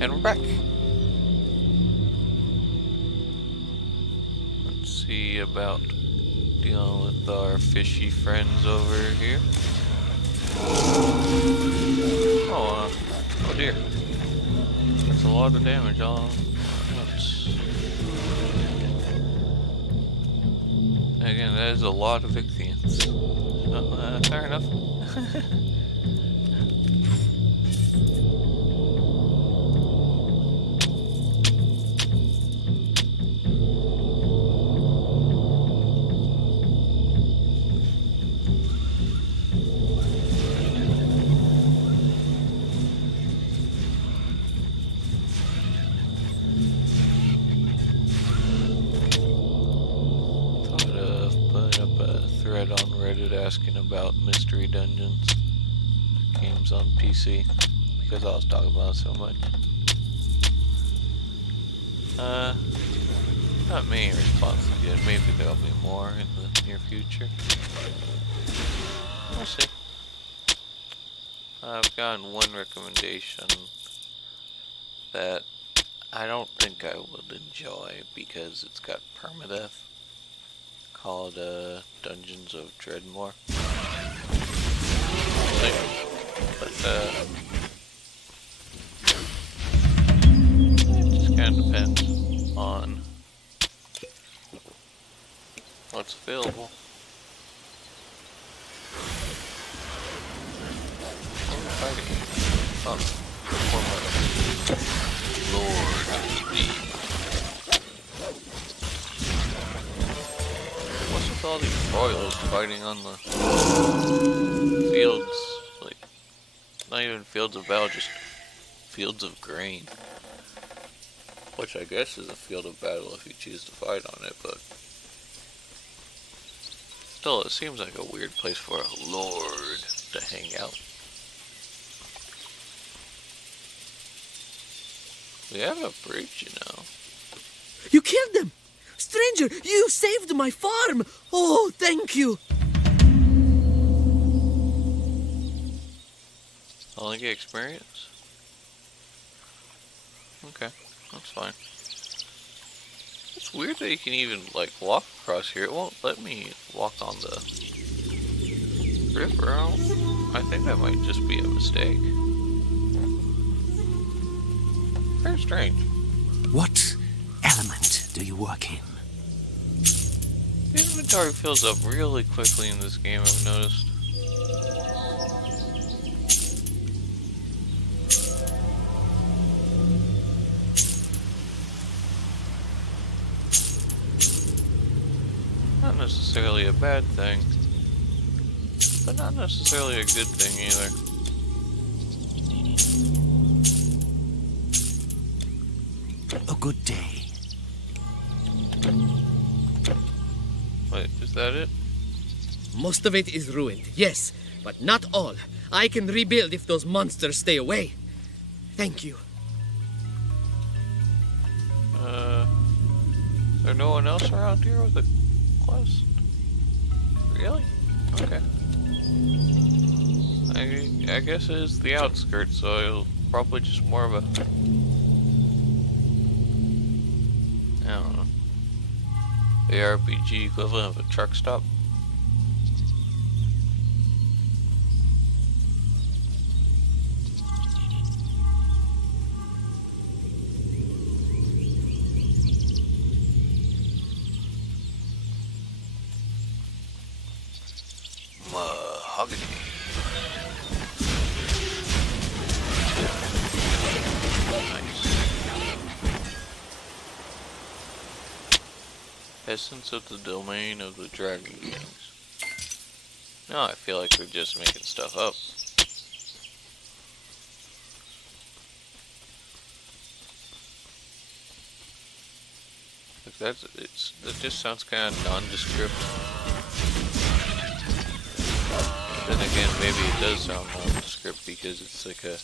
And we're back. Let's see about dealing with our fishy friends over here. Oh dear. That's a lot of damage all at once. Again, that is a lot of Ichthyans. So, fair enough. Thread on Reddit asking about Mystery Dungeons games on PC because I was talking about it so much. Not many responses yet. Maybe there'll be more in the near future. We'll see. I've gotten one recommendation that I don't think I would enjoy because it's got permadeath, called Dungeons of Dreadmore. But it just kind of depends on what's available. Fighting on Lord Indeed. What's with all these royals fighting on the fields? Like, not even fields of battle, just fields of grain. Which I guess is a field of battle if you choose to fight on it, but still, it seems like a weird place for a lord to hang out. We have a bridge, you know. You killed them! Stranger, you saved my farm! Oh, thank you! Only get experience? Okay, that's fine. It's weird that you can even, like, walk across here. It won't let me walk on the river. I think that might just be a mistake. Very strange. What element do you work in? The inventory fills up really quickly in this game, I've noticed. Not necessarily a bad thing, but not necessarily a good thing either. A good day. Wait, is that it? Most of it is ruined, yes, but not all. I can rebuild if those monsters stay away. Thank you. Is there no one else around here with a quest? Really? Okay. I guess it is the outskirts, so it'll probably just more of a... I don't know. The RPG equivalent of a truck stop. Mahogany. Essence of the domain of the Dragon Kings. No, I feel like they're just making stuff up. Like that just sounds kind of nondescript. Then again, maybe it does sound nondescript because it's like a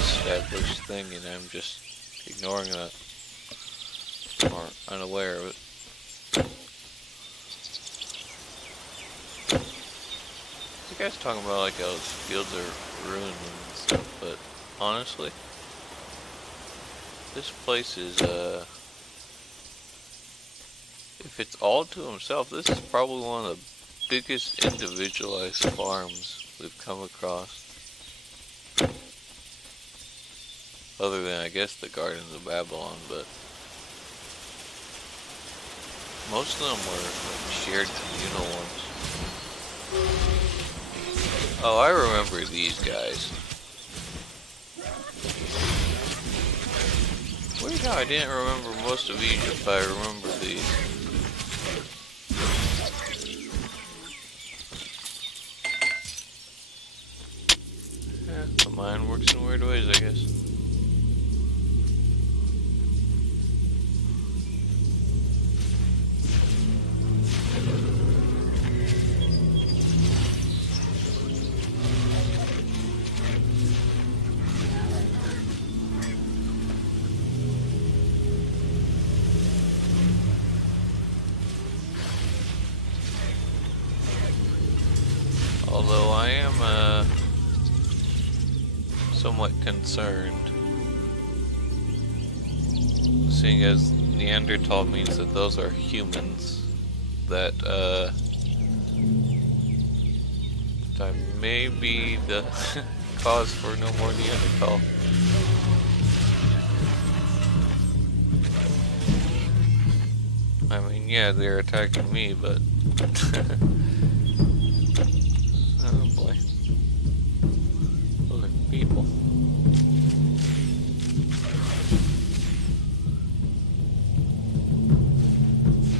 established thing and I'm just ignoring that. Or unaware of it. The guy's talking about like how his fields are ruined and stuff, but honestly. This place is, if it's all to himself, this is probably one of the biggest individualized farms we've come across. Other than, I guess, the Gardens of Babylon, but most of them were like shared communal ones. Oh, I remember these guys. Weird how I didn't remember most of Egypt, but I remember these. Yeah, the mind works in weird ways, I guess. Although I am somewhat concerned, seeing as Neanderthal means that those are humans, that I may be the cause for no more Neanderthal. I mean, yeah, they're attacking me, but oh boy. Those are people.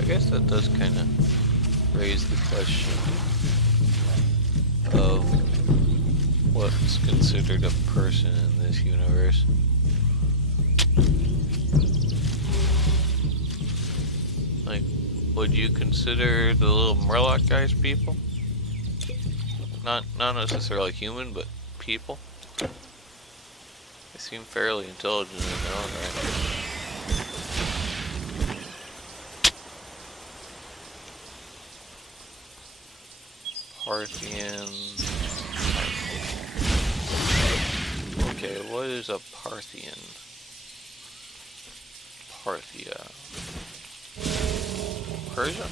I guess that does kind of raise the question of what's considered a person in this universe. Like, would you consider the little Murloc guys people? Not necessarily human, but people. They seem fairly intelligent in their own right. Parthian. Okay, what is a Parthian? Parthia. Persia?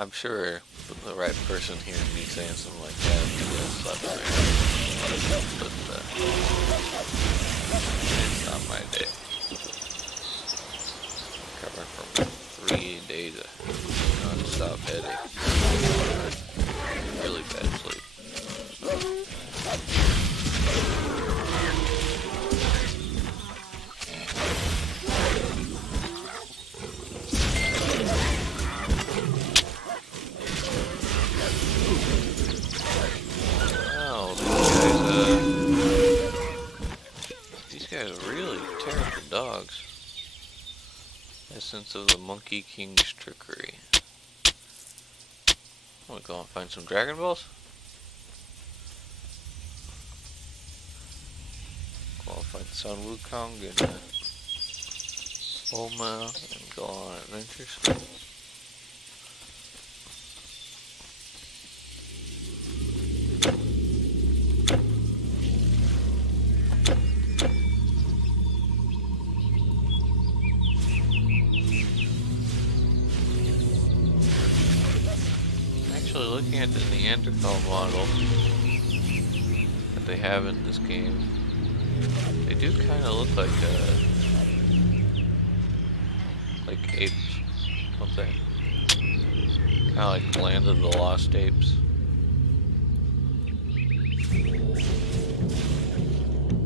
I'm sure the right person hearing me saying something like that is going to slap my hand. But it's not my day. Recovering from 3 days of non-stop headache. Really bad sleep. Dogs. Essence of the Monkey King's trickery. I'm gonna go and find some Dragon Balls. Go and find Sun Wukong and Oma and go on adventures. Looking at the Neanderthal model that they have in this game, they do kind of look like apes, don't they? Kind of like Land of the Lost Apes.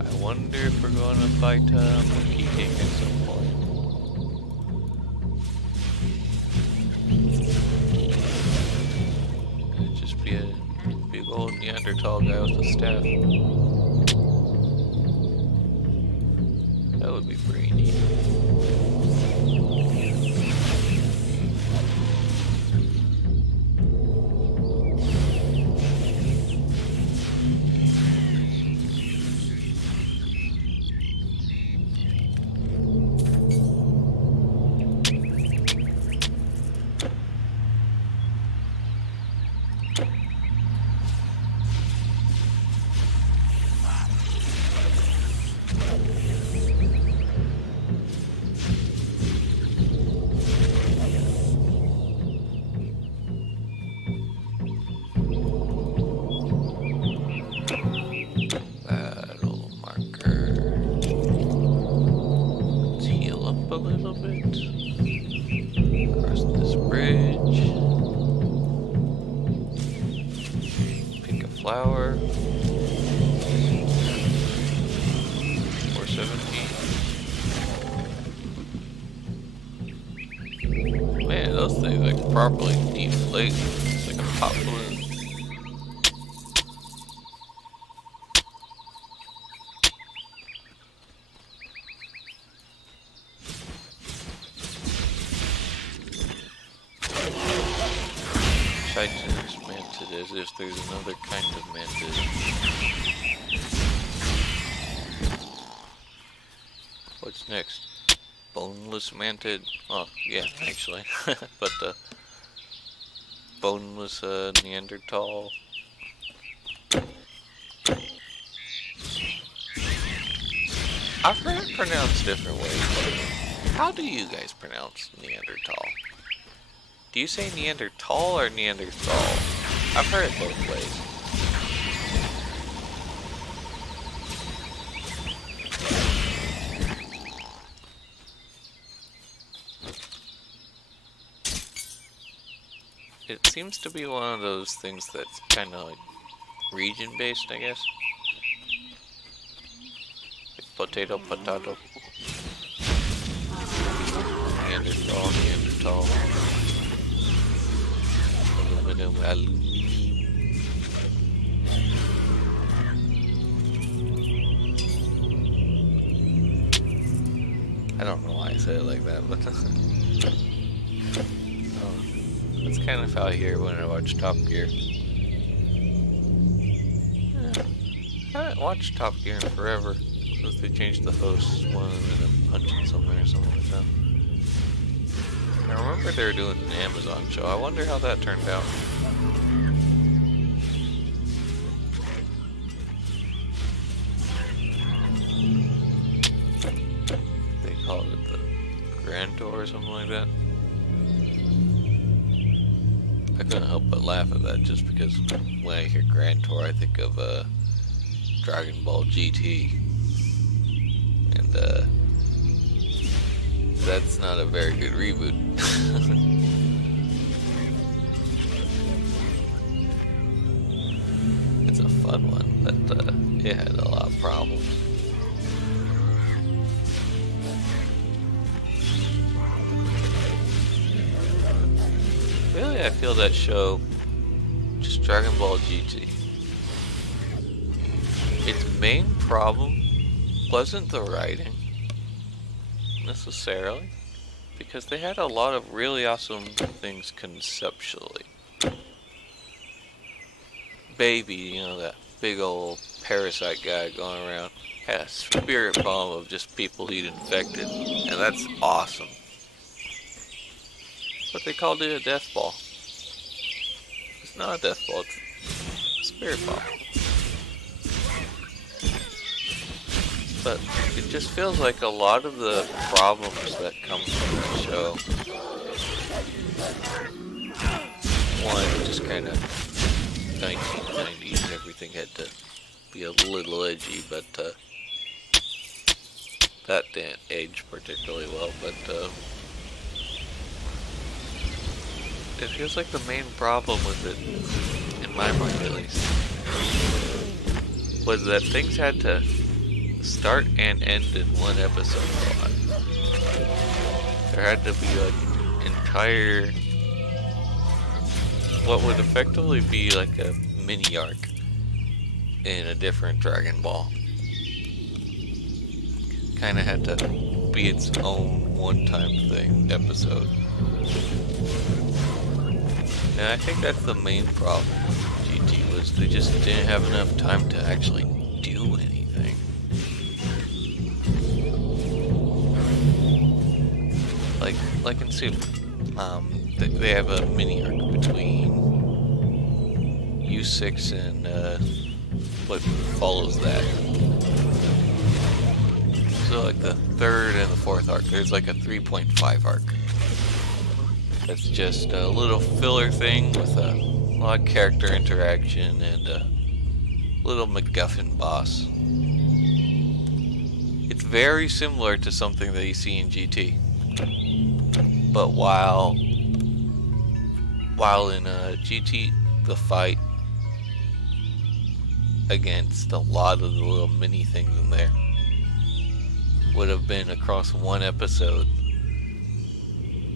I wonder if we're going to fight Monkey King at some point. Be a big old Neanderthal guy with a staff. That would be pretty neat. those things like properly deflate. It's like a pop balloon. Chitinous mantid, as if there's another kind of mantid. What's next? Boneless mantid? Oh, yeah, actually. But boneless Neanderthal. I've heard it pronounced different ways. How do you guys pronounce Neanderthal? Do you say Neanderthal or Neanderthal? I've heard it both ways. It seems to be one of those things that's kind of like region-based, I guess. Like potato, potato. Neanderthal, Neanderthal. Aluminum, aluminum. I don't know why I said it like that, but that's kind of how I hear when I watch Top Gear. Yeah. I haven't watched Top Gear in forever since they changed the host. One ended up punching somewhere or something like that. I remember they were doing an Amazon show. I wonder how that turned out. They called it the Grand Tour or something like that. I couldn't help but laugh at that just because when I hear Grand Tour I think of Dragon Ball GT. And that's not a very good reboot. It's a fun one, but it had a lot of problems. Really, I feel that show, just Dragon Ball GT, its main problem wasn't the writing, necessarily, because they had a lot of really awesome things conceptually. Baby, you know, that big old parasite guy going around, had a spirit bomb of just people he'd infected, and that's awesome. But they called it a death ball. It's not a death ball, it's a spirit ball. But it just feels like a lot of the problems that come from the show, one, just kind of 1990s, everything had to be a little edgy, but that didn't age particularly well, but it feels like the main problem with it, in my mind at least, was that things had to start and end in one episode a lot. There had to be like entire, what would effectively be like a mini arc in a different Dragon Ball. Kinda had to be its own one-time thing episode. And I think that's the main problem with GT, was they just didn't have enough time to actually do anything. Like in Super, they have a mini arc between U6 and what follows that. So like the third and the fourth arc, there's like a 3.5 arc. That's just a little filler thing with a lot of character interaction and a little MacGuffin boss. It's very similar to something that you see in GT. But while in GT, the fight against a lot of the little mini things in there would have been across one episode,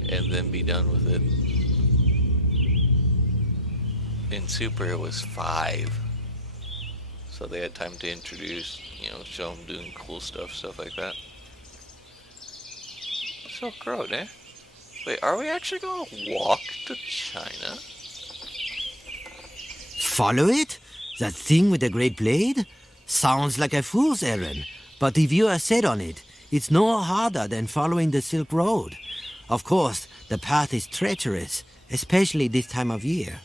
and then be done with it. In Super, it was 5. So they had time to introduce, show them doing cool stuff like that. Silk Road, eh? Wait, are we actually gonna walk to China? Follow it? That thing with the great blade? Sounds like a fool's errand. But if you are set on it, it's no harder than following the Silk Road. Of course, the path is treacherous, especially this time of year.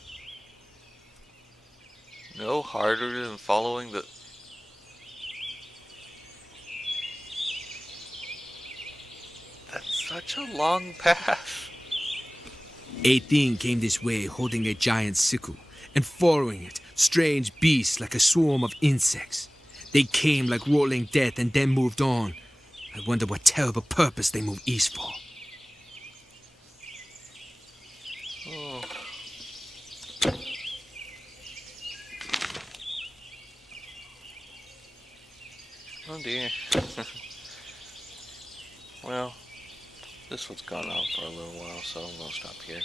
No harder than following the... That's such a long path. A thing came this way holding a giant sickle, and following it, strange beasts like a swarm of insects. They came like rolling death and then moved on. I wonder what terrible purpose they moved east for. Oh. Oh dear. Well, this one's gone on for a little while, so I'm gonna stop here.